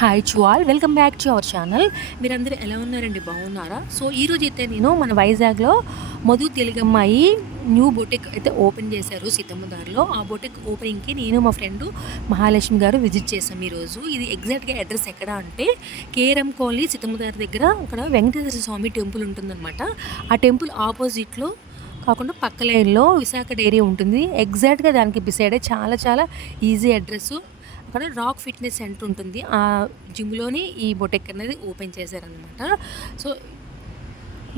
Hi to all, welcome back to our channel. మీరందరూ ఎలా ఉన్నారండి? బాగున్నారా? సో ఈరోజు అయితే నేను మన వైజాగ్లో మధు తెలుగమ్మాయి న్యూ బొటిక్ అయితే ఓపెన్ చేశారు సీతమ్మదారిలో. ఆ బొటిక్ ఓపెనింగ్కి నేను మా ఫ్రెండ్ మహాలక్ష్మి గారు విజిట్ చేసాం ఈరోజు. ఇది ఎగ్జాక్ట్గా అడ్రస్ ఎక్కడ అంటే కేఆర్ఎం కాలనీ సీతమ్మదారి దగ్గర అక్కడ వెంకటేశ్వర స్వామి టెంపుల్ ఉంటుందన్నమాట. ఆ టెంపుల్ ఆపోజిట్లో కాకుండా పక్క లైన్లో విశాఖ డైరీ ఉంటుంది. ఎగ్జాక్ట్గా దానికి బిసైడే చాలా చాలా ఈజీ అడ్రస్. అక్కడ రాక్ ఫిట్నెస్ సెంటర్ ఉంటుంది. ఆ జిమ్లోని ఈ బొటెక్ అనేది ఓపెన్ చేశారనమాట. సో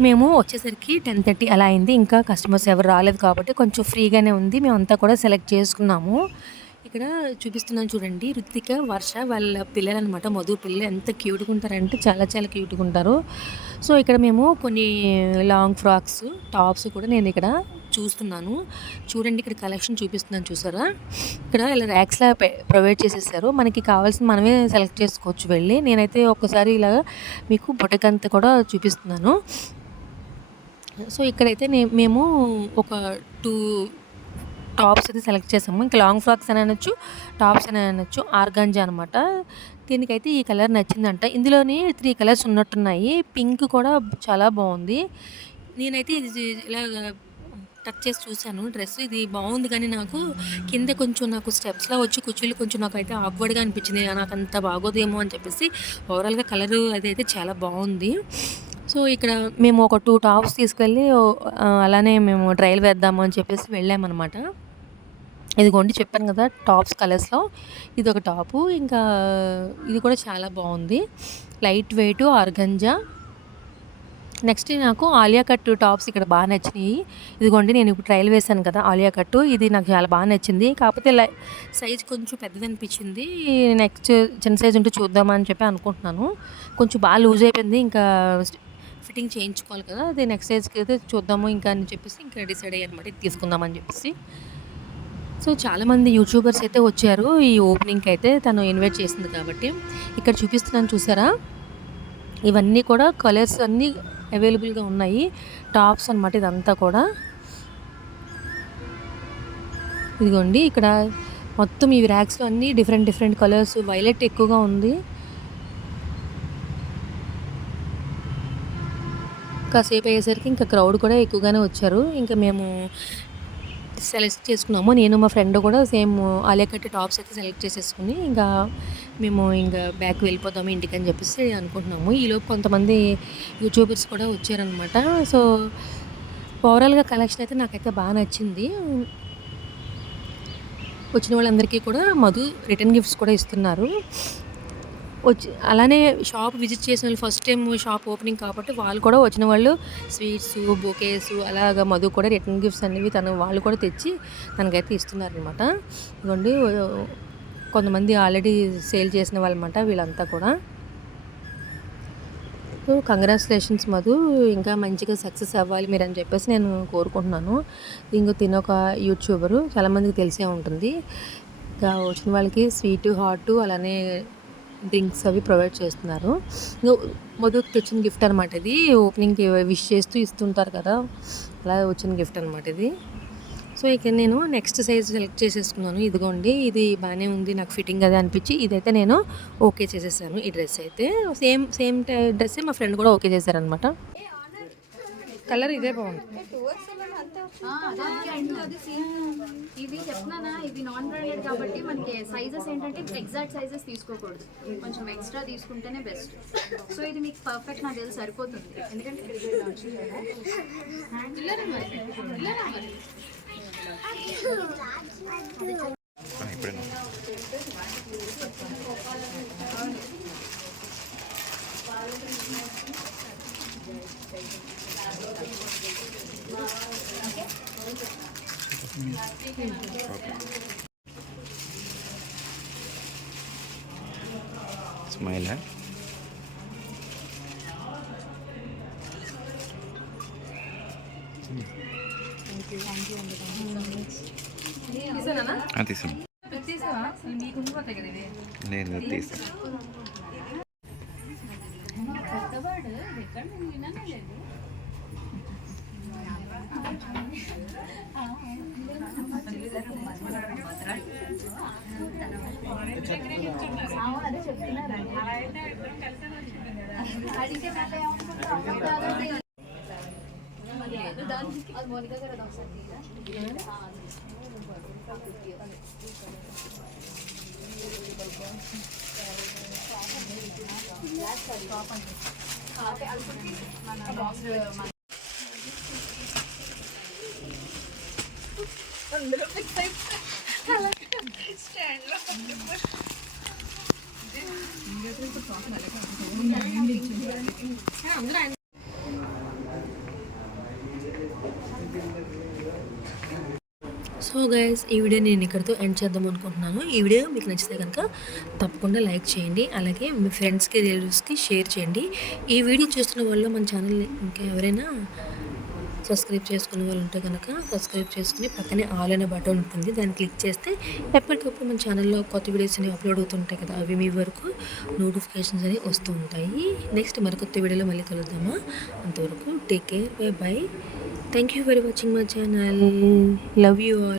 మేము వచ్చేసరికి 10:30 అలా అయింది. ఇంకా కస్టమర్స్ ఎవరు రాలేదు కాబట్టి కొంచెం ఫ్రీగానే ఉంది. మేమంతా కూడా సెలెక్ట్ చేసుకున్నాము. ఇక్కడ చూపిస్తున్నాను చూడండి, రుతిక, వర్ష వాళ్ళ పిల్లలనమాట. మధు పిల్లలు ఎంత క్యూట్గా ఉంటారంటే చాలా చాలా క్యూట్గా ఉంటారు. సో ఇక్కడ మేము కొన్ని లాంగ్ ఫ్రాక్స్, టాప్స్ కూడా నేను ఇక్కడ చూస్తున్నాను. చూడండి, ఇక్కడ కలెక్షన్ చూపిస్తున్నాను చూసారా. ఇక్కడ ఇలా ర్యాక్స్లా ప్రొవైడ్ చేసేసారు. మనకి కావాల్సిన మనమే సెలెక్ట్ చేసుకోవచ్చు వెళ్ళి. నేనైతే ఒక్కసారి ఇలా మీకు బొటక్ అంతా కూడా చూపిస్తున్నాను. సో ఇక్కడైతే మేము ఒక 2 టాప్స్ అయితే సెలెక్ట్ చేసాము. ఇంకా లాంగ్ ఫ్రాక్స్ అని అనొచ్చు, టాప్స్ అని అనొచ్చు. ఆర్గాంజా అనమాట. దీనికైతే ఈ కలర్ నచ్చిందంట. ఇందులోని 3 కలర్స్ ఉన్నట్టున్నాయి. పింక్ కూడా చాలా బాగుంది. నేనైతే ఇది ఇలా టచ్ చేసి చూశాను డ్రెస్. ఇది బాగుంది కానీ నాకు కింద కొంచెం నాకు స్టెప్స్లో వచ్చి కూర్చోలు కొంచెం నాకైతే ఆక్వర్డ్గా అనిపించింది. నాకు అంత బాగోదేమో అని చెప్పేసి ఓవరాల్గా కలరు అదైతే చాలా బాగుంది. సో ఇక్కడ మేము ఒక 2 టాప్స్ తీసుకెళ్ళి అలానే మేము ట్రయల్ వేద్దాము అని చెప్పేసి వెళ్ళామన్నమాట. ఇదిగోండి చెప్పాను కదా టాప్స్ కలర్స్లో ఇది ఒక టాపు. ఇంకా ఇది కూడా చాలా బాగుంది, లైట్ వెయిట్ ఆర్గంజా. నెక్స్ట్ నాకు ఆలియా కట్ టాప్స్ ఇక్కడ బాగా నచ్చినాయి. ఇదిగోండి నేను ఇప్పుడు ట్రయల్ వేసాను కదా ఆలియా కట్, ఇది నాకు చాలా బాగా నచ్చింది. కాకపోతే సైజ్ కొంచెం పెద్దది అనిపించింది. నెక్స్ట్ చిన్న సైజ్ ఉంటే చూద్దామని చెప్పి అనుకుంటున్నాను. కొంచెం బాగా లూజ్ అయిపోయింది. ఇంకా ఫిట్టింగ్ చేయించుకోవాలి కదా, అది నెక్స్ట్ సైజ్కి అయితే చూద్దాము ఇంకా అని చెప్పేసి ఇంకా డిసైడ్ అయ్యారనమాట, ఇది తీసుకుందామని చెప్పేసి. సో చాలామంది యూట్యూబర్స్ అయితే వచ్చారు ఈ ఓపెనింగ్కి అయితే, తను ఇన్వైట్ చేసింది కాబట్టి. ఇక్కడ చూపిస్తున్నాను చూసారా, ఇవన్నీ కూడా కలర్స్ అన్నీ అవైలబుల్గా ఉన్నాయి. టాప్స్ అనమాట ఇదంతా కూడా. ఇదిగోండి ఇక్కడ మొత్తం ఈ ర్యాక్స్లో అన్నీ డిఫరెంట్ కలర్స్. వైలెట్ ఎక్కువగా ఉంది. కాసేపు అయ్యేసరికి ఇంకా క్రౌడ్ కూడా ఎక్కువగానే వచ్చారు. ఇంకా మేము సెలెక్ట్ చేసుకున్నాము. నేను మా ఫ్రెండ్ కూడా సేమ్ ఆలియా కట్ టాప్స్ అయితే సెలెక్ట్ చేసేసుకుని ఇంకా మేము ఇంకా బ్యాక్ వెళ్ళిపోదాము ఇంటికి అని చెప్పేసి అనుకుంటున్నాము. ఈలోపు కొంతమంది యూట్యూబర్స్ కూడా వచ్చారనమాట. సో ఓవరాల్గా కలెక్షన్ అయితే నాకైతే బాగా నచ్చింది. వచ్చిన వాళ్ళందరికీ కూడా మధు రిటర్న్ గిఫ్ట్స్ కూడా ఇస్తున్నారు. అలానే షాప్ విజిట్ చేసిన వాళ్ళు, ఫస్ట్ టైం షాప్ ఓపెనింగ్ కాబట్టి వాళ్ళు కూడా వచ్చిన వాళ్ళు స్వీట్స్, బొకేస్ అలాగా మధు కూడా రిటర్న్ గిఫ్ట్స్ అనేవి వాళ్ళు కూడా తెచ్చి తనకైతే ఇస్తున్నారనమాట. ఇదిగోండి కొంతమంది ఆల్రెడీ సేల్ చేసిన వాళ్ళమాట వీళ్ళంతా కూడా. సో కంగ్రాచులేషన్స్ మధు, ఇంకా మంచిగా సక్సెస్ అవ్వాలి మీరు అని చెప్పేసి నేను కోరుకుంటున్నాను. ఇంకో తినొక యూట్యూబరు చాలామందికి తెలిసే ఉంటుంది. ఇంకా వచ్చిన వాళ్ళకి స్వీటు, హాటు అలానే డ్రింక్స్ అవి ప్రొవైడ్ చేస్తున్నారు. మధుకు తెచ్చిన గిఫ్ట్ అనమాట ఇది. ఓపెనింగ్కి విష్ చేస్తూ ఇస్తుంటారు కదా, అలా వచ్చిన గిఫ్ట్ అనమాట ఇది. సో ఇక నేను నెక్స్ట్ సైజ్ సెలెక్ట్ చేసేసుకున్నాను. ఇదిగోండి ఇది బాగానే ఉంది, నాకు ఫిట్టింగ్ అదే అనిపించి ఇదైతే నేను ఓకే చేసేసాను. ఈ డ్రెస్ అయితే సేమ్ డ్రెస్సే మా ఫ్రెండ్ కూడా ఓకే చేశారనమాట. కలర్ ఇదే బాగుంది. ఇది చెప్తున్నానా, ఇది నాన్ బ్రాండెడ్ కాబట్టి మనకి సైజెస్ ఏంటంటే ఎగ్జాక్ట్ సైజెస్ తీసుకోకూడదు, కొంచెం ఎక్స్ట్రా తీసుకుంటేనే బెస్ట్. సో ఇది మీకు పర్ఫెక్ట్ నాకు తెలిసి సరిపోతుంది. ఎందుకంటే स्माइल है. తీసాను నేను తీసాను. అదే చెప్తున్నారు. అడిగితే మళ్ళీ ఏమనుకుంటావు? అది మోనికా గారు అది ఒకసారి తీయరా? సో గైస్, ఈ వీడియో నేను ఇక్కడితో ఎండ్ చేద్దాం అనుకుంటున్నాను. ఈ వీడియో మీకు నచ్చితే కనుక తప్పకుండా లైక్ చేయండి, అలాగే మీ ఫ్రెండ్స్కి రిలేటివ్స్కి షేర్ చేయండి. ఈ వీడియో చూస్తున్న వాళ్ళు మన ఛానల్ ఇంకా ఎవరైనా సబ్స్క్రైబ్ చేసుకునే వాళ్ళు ఉంటే కనుక సబ్స్క్రైబ్ చేసుకుని పక్కనే ఆల్ అనే బటన్ ఉంటుంది, దాన్ని క్లిక్ చేస్తే ఎప్పటికప్పుడు మన ఛానల్లో కొత్త వీడియోస్ అనేవి అప్లోడ్ అవుతుంటాయి కదా, అవి మీ వరకు నోటిఫికేషన్స్ అనేవి వస్తూ ఉంటాయి. నెక్స్ట్ మరికొత్త వీడియోలో మళ్ళీ కలుద్దామా? అంతవరకు take care, by by. Thank you for watching my channel. Love you all.